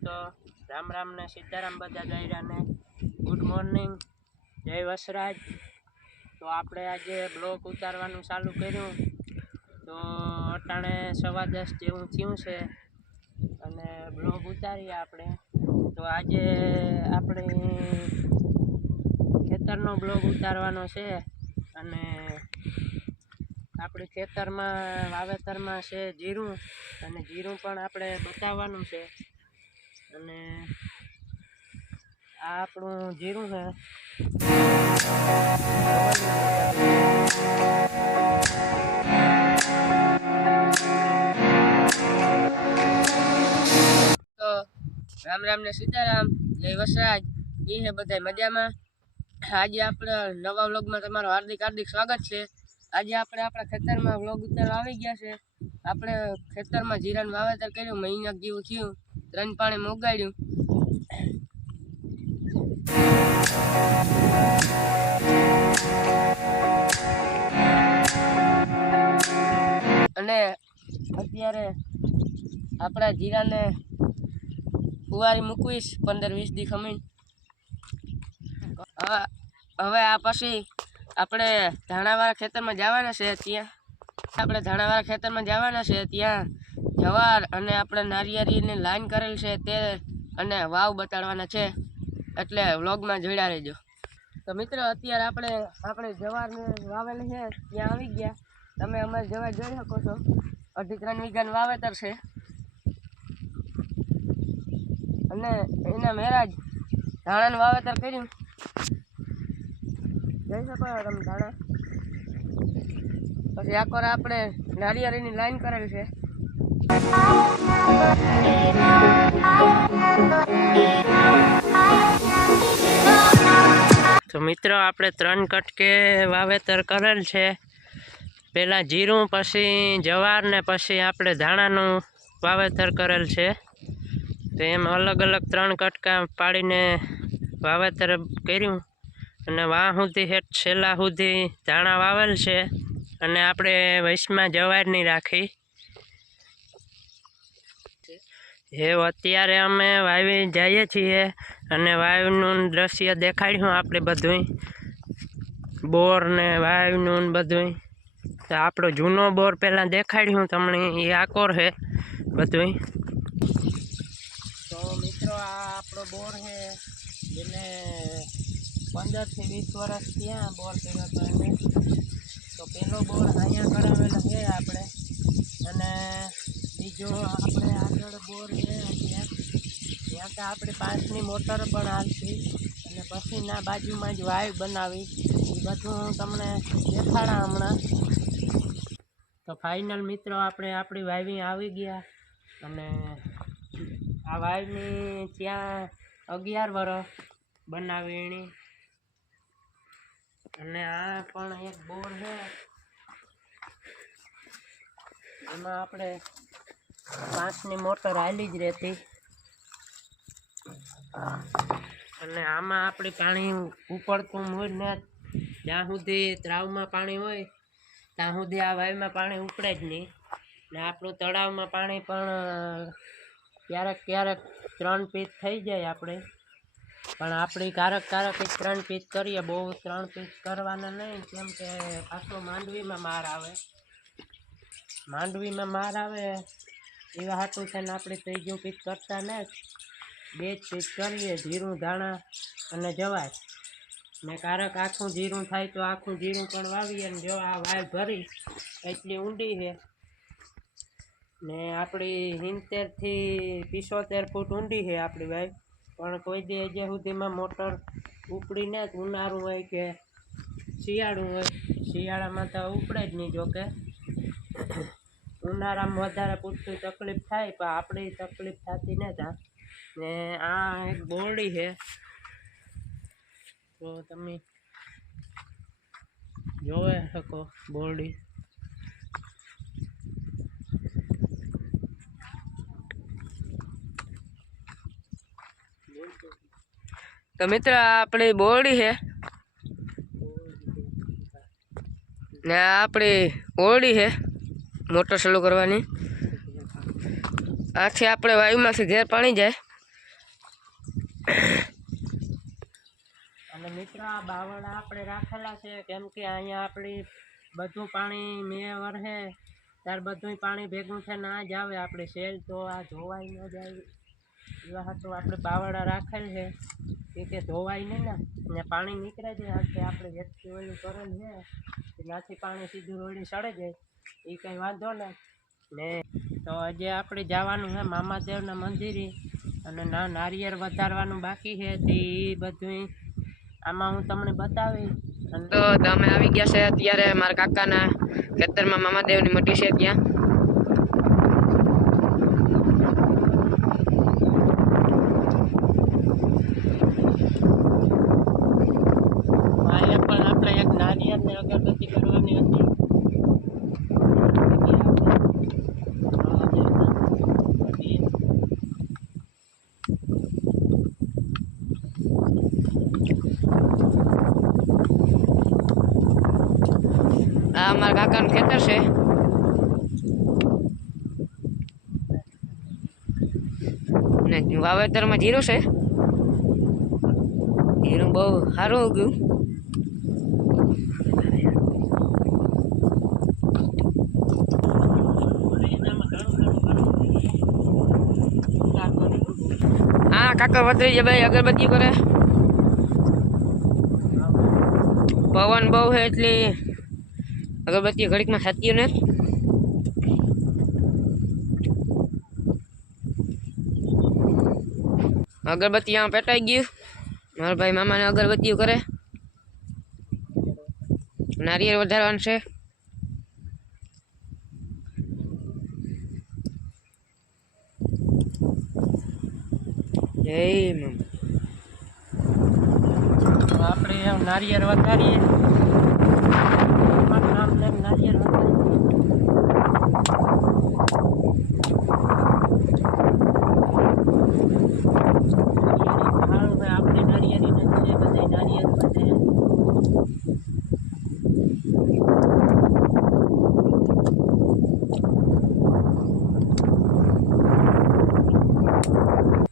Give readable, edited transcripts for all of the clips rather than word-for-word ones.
तो राम राम ने सीताराम बधा दायरा ने गुड मॉर्निंग जय वसराज। तो आपणे आज ब्लॉग उतारवानुं चालू कर्युं तो अटाणे 10:15 जेवुं थयुं छे अने ब्लॉग उतारीए आपणे। तो आज आपणे खेतरनो ब्लॉग उतारवानो छे अने आपणे खेतरमां वावेतरमां छे जीरुं अने जीरुं पण आपणे बताववानुं छे अने आ आपणुं जीरुं है। तो राम राम ने सीताराम जय वसराज ये है बधाय मजामां। आज आपणे नवा व्लॉगमां तमारुं हार्दिक हार्दिक स्वागत छे। आज आपणे आपणा खेतरमां व्लॉग उतारवा આવી ગયા છે। આપણે ખેતરમાં જીરાનું વાવેતર કર્યું, મહિના જેવું થયું, 3 પાણીમાં ઉગાડ્યું અને અત્યારે આપણા જીરાને ફુવારી મૂકવીશ 15-20 દી ખમીને। હવે આ પછી આપણે ધાણાવાળા ખેતરમાં જવાના છે। ત્યાં આપણે ધાણાવાળા ખેતરમાં જવાના છે, ત્યાં જવાર અને આપણે નારિયેળીની લાઈન કરેલ છે તે અને વાવ બતાડવાના છે, એટલે વ્લોગમાં જોડ્યા રહેજો। તો મિત્રો અત્યારે આપણે જવારને વાવેલી છે ત્યાં આવી ગયા। તમે અમારી જવાર જોઈ શકો છો, 2.5-3 વીઘાનું વાવેતર છે અને એના મેરા જ ધાણાનું વાવેતર કર્યું। જોઈ શકો છો તમે ધાણા। પછી આકોર આપણે નારિયેળીની લાઈન કરેલ છે। તો મિત્રો આપણે 3 કટકે વાવેતર કરેલ છે। પહેલાં જીરું, પછી જવાર ને પછી આપણે ધાણાનું વાવેતર કરેલ છે। તો એમ અલગ અલગ 3 કટકા પાડીને વાવેતર કર્યું અને વાહ સુધી હેઠ છેલ્લા સુધી ધાણા વાવેલ છે અને આપણે વૈશમાં જવારની રાખી એ અત્યારે અમે વાવી જઈએ છીએ અને વાવનું દ્રશ્ય દેખાડ્યું આપણે બધું બોર ને વાવનું બધું। તો આપણો જૂનો બોર પહેલાં દેખાડ્યું તમને, એ આકોર છે બધું। તો મિત્રો આ આપણો બોર છે જેને 15 થી 20 વર્ષ ત્યાં બોર કર્યો હતો એને। તો પહેલો બોર અહીંયા કરાવેલો છે આપણે અને બીજો આપણે આગળ બોર છે ત્યાં તો આપણે 5ની મોટર પણ હાલતી અને પછીના બાજુમાં જ વાવ બનાવી, એ બધું હું તમને દેખાડા હમણાં। તો ફાઇનલ મિત્રો આપણે આપણી વાવી આવી ગયા અને આ વાવની ત્યાં 11 વર્ષ બનાવીણી અને આ પણ એક બોર છે એમાં આપણે 5ની મોટર હાલી જ રહેતી અને આમાં આપણે પાણી ઉપડતું હોય ને જ્યાં સુધી તળાવમાં પાણી હોય ત્યાં સુધી આ વાવમાં પાણી ઉપડે જ નહીં ને આપણું તળાવમાં પાણી પણ ક્યારેક 3 પીસ થઈ જાય આપણે, પણ આપણી કારક 3 પીસ કરીએ, બહુ 3 પીસ કરવાના નહીં, કેમ કે પાછો માંડવીમાં માર આવે એવા હાટું છે ને આપણે 3જું પીસ કરતા ને 2 જ પીસ કરીએ, જીરું, ધાણા અને જવાર ને કારક આખું જીરું થાય તો આખું જીરું પણ વાવીએ। ને જો આ વાવ ભરી એટલી ઊંડી છે ને આપણી 70 થી 75 ફૂટ ઊંડી છે આપણી વાવ, પણ કોઈ દી હજી સુધીમાં મોટર ઉપડીને જ ઉનાળું હોય કે શિયાળું હોય, શિયાળામાં તો ઉપડે જ નહીં, જોકે ઉનાળામાં વધારે પૂરતી તકલીફ થાય પણ આપણી તકલીફ થતી ને ત્યાં। ને આ એક બોરડી છે તો તમે જોઈ શકો બોરડી। તો મિત્ર આપણી બોરડી છે ને આપણી ઓરડી છે મોટર ચાલુ કરવાની। આથી આપણે વાયુમાંથી ઘેર પાણી જાય અને મિત્રો આ બાવળા આપણે રાખેલા છે કેમ કે અહીંયા આપણી બધું પાણી મેં વરસે ત્યારે બધું પાણી ભેગું થઈને ના જ આવે આપણી સેલ, તો આ ધોવાઈ ન જાય એવા હાટું આપણે બાવળા રાખેલ છે કે ધોવાય નહીં ને પાણી નીકળે છે. આપણે વ્યક્તિ ઓલું કરેલ છે ત્યાંથી પાણી સીધું રોડી સડે જાય એ કંઈ વાંધો ને તો આજે આપણે જવાનું છે મામાદેવના મંદિરે અને નારિયેળ વધારવાનું બાકી છે તે બધું આમાં હું તમને બતાવીશ. તો તમે આવી ગયા છે અત્યારે મારા કાકાના ખેતરમાં મામાદેવની મટી છે ત્યાં. અહીંયા પણ આપણે એક નારિયેળ ને અગરબત્તી કરવાની હતી. આ મારા કાકાનું ખેતર છે. ને વાવેતરમાં જીરું છે. જીરું બહુ સારું ઉગ્યું. હા કાકા વધરી છે ભાઈ, અગરબત્તી કરે. પવન બહુ છે એટલે અગરબત્તી ઘડીકમાં થતી ને. અગરબત્તી આમાં પેટાઈ ગયું. મારા ભાઈ મામાને અગરબત્તીઓ કરે. નારિયેળ વધારવાનું છે. જય મામા. આપણે નારિયેળ વધારીએ. નામ લે નારિયેળ આપણે નારિયેળી છે બધા નારિયેળ બધે.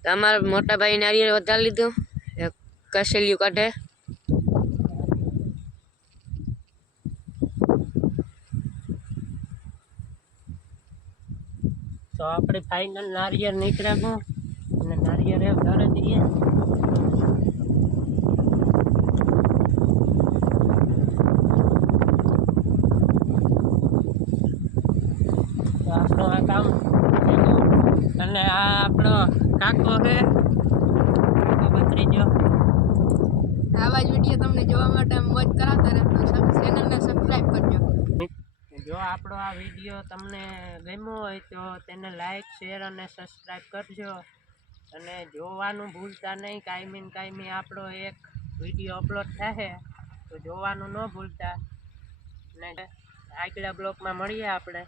તમારા મોટા ભાઈ નારિયેળ વધારી લીધું. કસેલિયું કાઢે. તો આપણે ફાઇનલ નારિયેળ નીકળ્યા અને નારિયેળ વધારે દઈએ. તો આપણું આ કામ અને આ આપણો કાકો છે ભત્રીજો. આવા જ વિડીયો તમને જોવા માટે મોજ કરાવતા રહેજો. ચેનલને સબસ્ક્રાઇબ કરજો. જો આપણો આ વિડીયો તમને ગમ્યો હોય તો તેને લાઈક શેર અને સબસ્ક્રાઈબ કરજો અને જોવાનું ભૂલતા નહીં. કાયમી આપણો એક વિડીયો અપલોડ થશે તો જોવાનું ન ભૂલતા. અને આગલા બ્લોગમાં મળીએ આપણે.